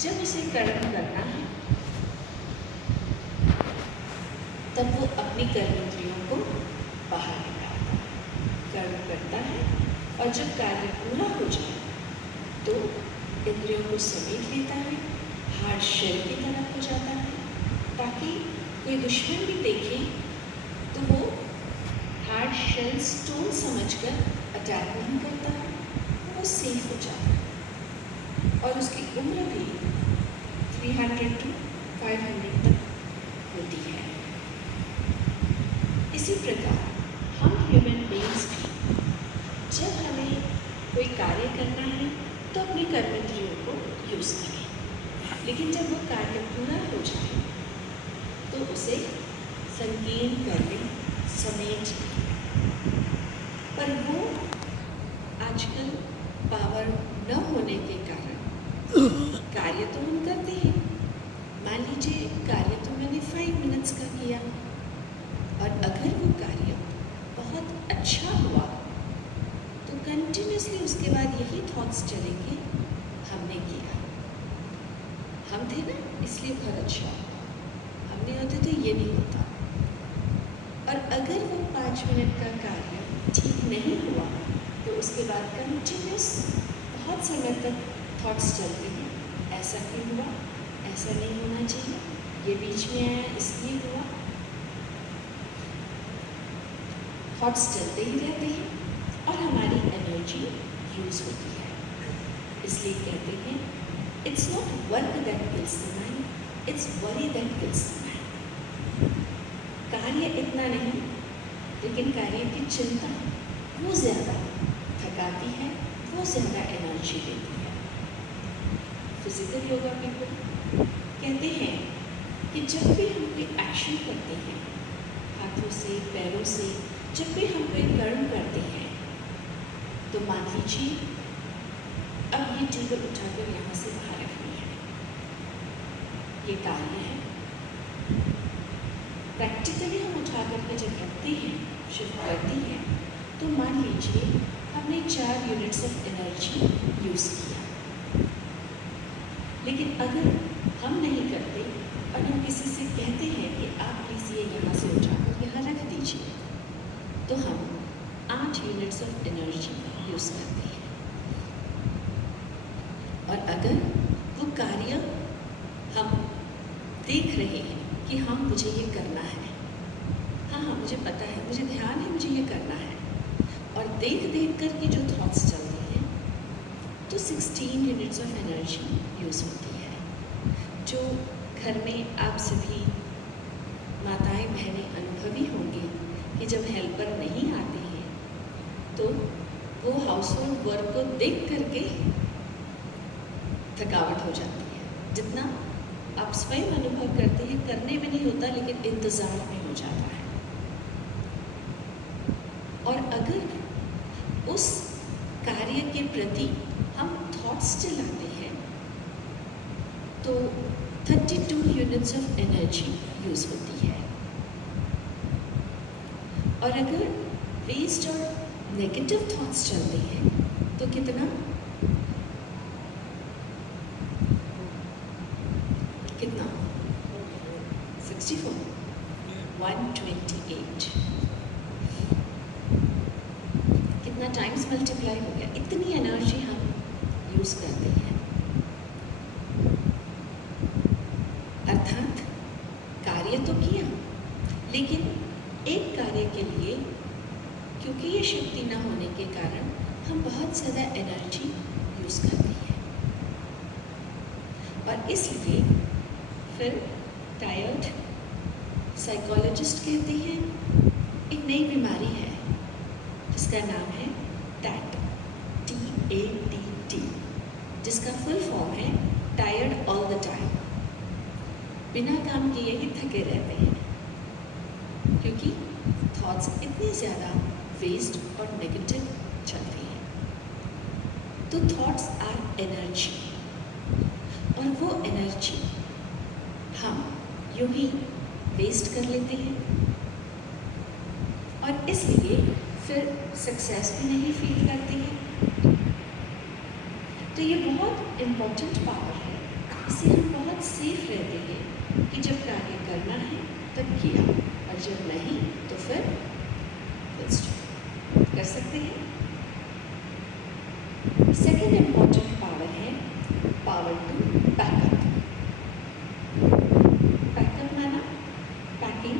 जब उसे कर्म करना है तब वो अपनी कर्मेंद्रियों को बाहर निकालता है, कर्म करता है, और जब कार्य पूरा हो जाए तो इंद्रियों को समेट लेता है, हार्ड शेल की तरफ हो जाता है, ताकि कोई दुश्मन भी देखे तो वो हार्ड शेल स्टोन समझकर अटैक नहीं करता है, वो सेफ हो जाता है और उसकी उम्र भी 300 to 500 तक होती है। इसी प्रकार हम ह्यूमन बीइंग्स भी जब हमें कोई कार्य करना है तो अपनी कर्मेंद्रियों को यूज़ करें, लेकिन जब वो कार्य पूरा हो जाए तो उसे संकीर्ण कर लें, समेट लें। पर वो आजकल पावर न होने के कारण कार्य तो हम करते हैं। मान लीजिए कार्य तो मैंने 5 मिनट्स का किया, और अगर वो कार्य बहुत अच्छा हुआ तो कंटिन्यूसली उसके बाद यही थॉट्स चलेंगे, हमने किया, हम थे ना इसलिए बहुत अच्छा हुआ, हम नहीं होते तो ये नहीं होता। और अगर वो 5 मिनट का कार्य ठीक नहीं हुआ तो उसके बाद कंटिन्यूस बहुत समय तक थॉट्स चलते हैं, ऐसा क्यों हुआ, ऐसा नहीं होना चाहिए, ये बीच में आया इसलिए हुआ। थॉट्स चलते ही रहते हैं और हमारी एनर्जी यूज़ होती है। इसलिए कहते हैं it's not work that kills the mind, it's worry that kills the mind. कार्य इतना नहीं, लेकिन कार्य की चिंता वो ज़्यादा थकाती है, वो ज़्यादा एनर्जी देती है। फिजिकल योगा पीपल कहते हैं कि जब भी हम कोई एक्शन करते हैं, हाथों से, पैरों से, जब भी हम कोई कर्म करते हैं तो मान लीजिए अब ये टेबल उठाकर यहाँ से बाहर रखनी है, ये कार्य है। प्रैक्टिकली हम उठा करके जब रखते हैं, शिफ्ट करते हैं, तो मान लीजिए हमने 4 यूनिट्स ऑफ एनर्जी यूज़ किया। लेकिन अगर हम नहीं करते और हम किसी से कहते हैं कि आप प्लीज़ ये यहाँ से उठाकर यहाँ रख दीजिए, तो हम 8 यूनिट्स ऑफ एनर्जी यूज़ करते हैं। और अगर वो कार्य हम देख रहे हैं कि हाँ मुझे ये करना है, हाँ मुझे पता है, मुझे ध्यान है, मुझे ये करना है, और देख देख कर के जो थॉट्स चलते हैं तो 16 यूनिट्स ऑफ एनर्जी यूज़ होती है। जो घर में आप सभी माताएं बहनें अनुभवी होंगे कि जब हेल्पर नहीं आते हैं तो वो हाउस होल्ड वर्क को देख करके थकावट हो जाती है। जितना आप स्वयं अनुभव करते हैं करने में नहीं होता, लेकिन इंतज़ार में हो जाता है। और अगर उस कार्य के प्रति हम थॉट्स चलाते हैं तो 32 यूनिट्स ऑफ एनर्जी यूज़ होती है। और अगर वेस्ट और नेगेटिव थॉट्स चलते हैं तो कितना 64 128 कितना टाइम्स मल्टीप्लाई हो गया, इतनी एनर्जी हम यूज़ करते हैं। अर्थात कार्य तो किया, लेकिन एक कार्य के लिए क्योंकि ये शक्ति न होने के कारण हम बहुत ज़्यादा एनर्जी यूज़ करते हैं, और इसलिए फिर टायर्ड साइकोलॉजिस्ट कहते हैं एक नई बीमारी है जिसका नाम है टैट, TATT, जिसका फुल फॉर्म है टायर्ड ऑल द टाइम। बिना काम किए ही थके रहते हैं, क्योंकि थॉट्स इतनी ज़्यादा वेस्ट और नेगेटिव चलती हैं। तो थॉट्स आर एनर्जी, और वो एनर्जी हम यूं ही वेस्ट कर लेते हैं, और इसलिए फिर सक्सेस भी नहीं फील करते हैं। तो ये बहुत इम्पोर्टेंट पावर है, इससे हम बहुत सेफ रहते हैं कि जब कार्य करना है तब किया, और जब नहीं तो फिर कर सकते हैं। सेकेंड इम्पॉर्टेंट पावर है पावर टू बैकअप। बैकअप माना packing.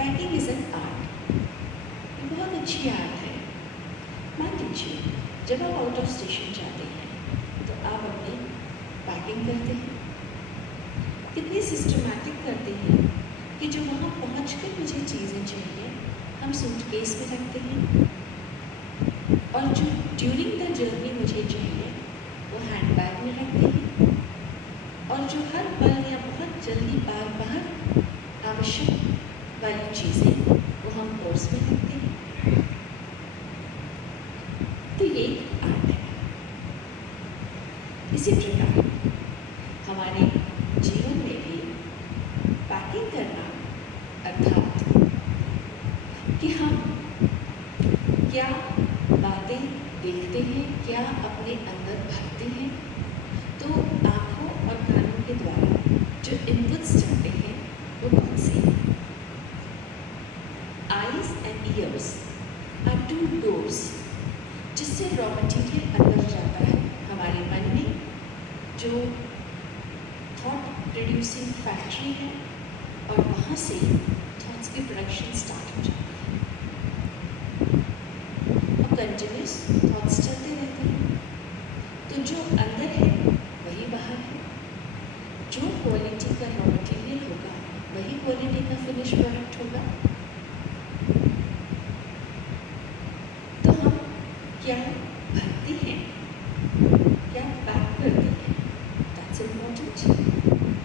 Packing is an art. ये बहुत अच्छी आर्ट है। मान लीजिए जब आप आउट ऑफ स्टेशन जाते हैं तो आप अपनी पैकिंग करते हैं, कितनी सिस्टमैटिक करते हैं कि जो वहाँ पहुँचकर मुझे चीज़ें चाहिए हम सूटकेस में रखते हैं, और जो ड्यूरिंग द जर्नी मुझे चाहिए वो हैंडबैग में रखते हैं, और जो हर पल या बहुत जल्दी बार बार आवश्यक वाली चीज़ें वो हम पर्स में रखते हैं। तो ये एक आर्ट है। इसी प्रकार हमारे जीवन में भी पैकिंग करना अर्थात कि हम क्या बातें देखते हैं, क्या अपने अंदर भरते हैं, तो आँखों और कानों के द्वारा जो इनपुट्स जाते हैं वो कौन से हैं। Eyes and ears are two doors जिससे रॉ मटीरियल अंदर जाता है हमारे मन में, जो थॉट प्रोड्यूसिंग फैक्ट्री है, और वहाँ से थॉट्स की प्रोडक्शन स्टार्ट हो जाती है। अब कंटिन्यूस थॉट्स चलते रहते हैं, तो जो अंदर है वही बाहर है। जो क्वालिटी का रॉ मटीरियल होगा वही क्वालिटी का फिनिश प्रोडक्ट होगा। तो हम क्या भरते हैं, क्या पैक करते हैं, दैट्स इम्पोर्टेंट।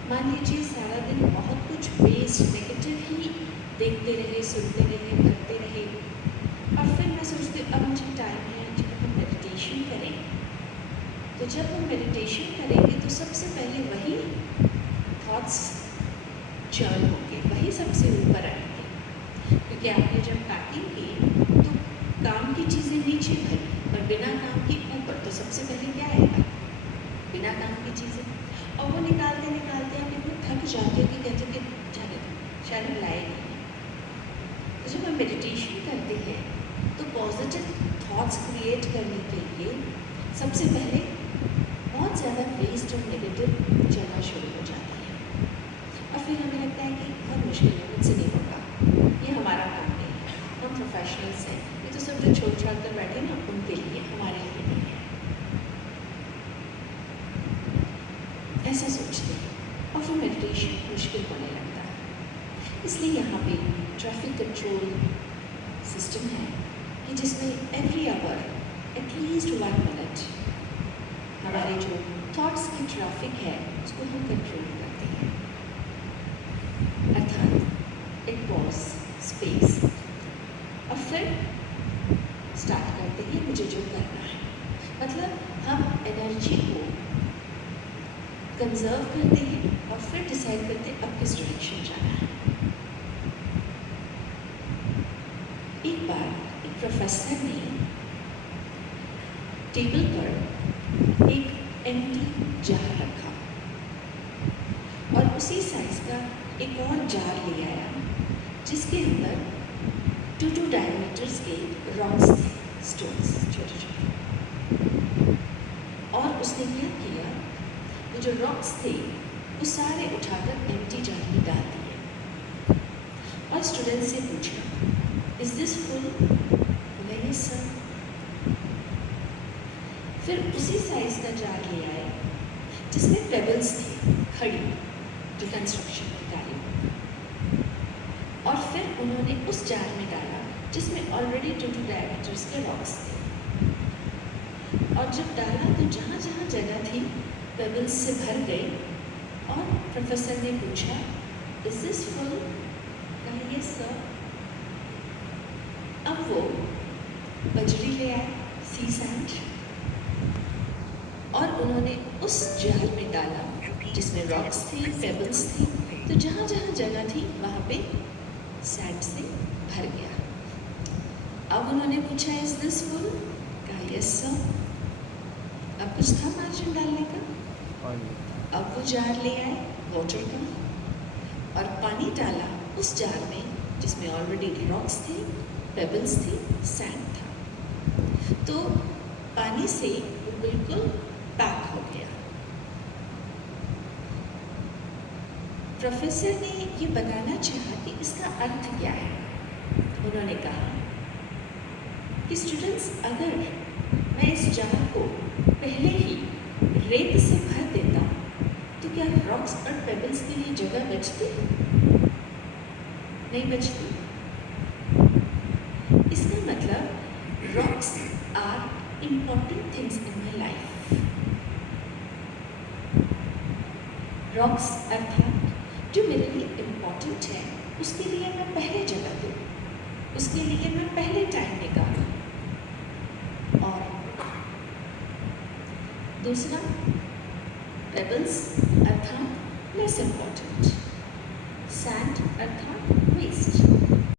मान लीजिए सारा दिन बहुत कुछ वेस्ट नेगेटिव ही देखते रहे, सुनते रहे, भरते रहे, और फिर मैं सोचती अब मुझे टाइम है जब हम मेडिटेशन करें। तो जब हम मेडिटेशन करेंगे तो सबसे पहले वही थॉट्स चर्न होंगे, वही सबसे ऊपर आएंगे, क्योंकि आपने जब पैकिंग की तो काम की चीज़ें नीचे भरी और बिना काम के ऊपर, तो सबसे पहले क्या आएगा, बिना काम की चीज़ें। और वो निकालते निकालते आप इतने थक जाते हो कि कहते हो कि शायद लाए नहीं। तो जब हम मेडिटेशन करते हैं तो पॉजिटिव थॉट्स क्रिएट करने के लिए सबसे पहले बहुत ज़्यादा वेस्ट और नेगेटिव चलना शुरू हो जाता है, और फिर हमें लगता है कि बहुत मुश्किल है, मुझसे नहीं होगा, ये हमारा काम नहीं है, हम प्रोफेशनल्स हैं, ये तो सब जो छोड़ छाड़ कर बैठे ना उनके लिए, हमारे लिए नहीं है, ऐसा सोचते हैं, और फिर मेडिटेशन मुश्किल होने लगता है। इसलिए यहाँ पे ट्रैफिक कंट्रोल सिस्टम है कि जिसमें एवरी आवर एटलीस्ट 1 मिनट हमारे जो थॉट्स की ट्रैफिक है उसको हम कंट्रोल करते हैं, अर्थात एक पॉज, स्पेस, और फिर स्टार्ट करते हैं मुझे जो करना है। मतलब हम एनर्जी को कंजर्व करते हैं और फिर डिसाइड करते हैं अब किस डायरेक्शन जाना है। एक बार एक प्रोफेसर ने टेबल पर एक एम्प्टी जार रखा और उसी साइज का एक और जार ले आया जिसके अंदर 2 डायमीटर्स के रॉक्स थे, स्टोन्स छोटे छोटे, और उसने क्या किया, वो जो रॉक्स थे वो सारे उठाकर एम्प्टी जार में डाल दिए और स्टूडेंट से पूछा, इज दिस फुल? बोला यस सर। फिर उसी साइज का जार ले आया जिसमें पेबल्स थी, खड़ी, जो कंस्ट्रक्शन के कार्य में, और फिर उन्होंने उस जार में डाला जिसमें ऑलरेडी 2 डायमीटर्स के रॉक्स थे, और जब डाला तो जहाँ जहाँ जगह थी पेबल्स से भर गए, और प्रोफेसर ने पूछा, इज दिस फुल? कहा यस सर। अब वो बजरी ले आए, सी सैंड, और उन्होंने उस जार में डाला जिसमें रॉक्स थे, पेबल्स थी, तो जहाँ जहाँ जगह थी वहाँ पे सैंड से भर गया। अब उन्होंने पूछा, इज दिस फुल? कहा यस सर। अब कुछ था मार्जिन डालने का? अब वो जार ले आए वाटर का और पानी डाला उस जार में जिसमें ऑलरेडी रॉक्स थे, पेबल्स थी, सैंड था। तो पानी से वो बिल्कुल पैक हो गया। प्रोफेसर ने ये बताना चाहा कि इसका अर्थ क्या है। उन्होंने कहा कि स्टूडेंट्स, अगर मैं इस जार को पहले ही रेत से भर देता तो क्या रॉक्स और पेबल्स के लिए जगह बचती? नहीं बचती। इसका मतलब rocks are important things in my life. Rocks अर्थात जो मेरे लिए इम्पॉर्टेंट है उसके लिए मैं पहले जगह दूँ, उसके लिए मैं पहले टाइम निकालूँ। और दूसरा, पेबल्स अर्थात लेस इम्पॉर्टेंट, सैंड अर्थात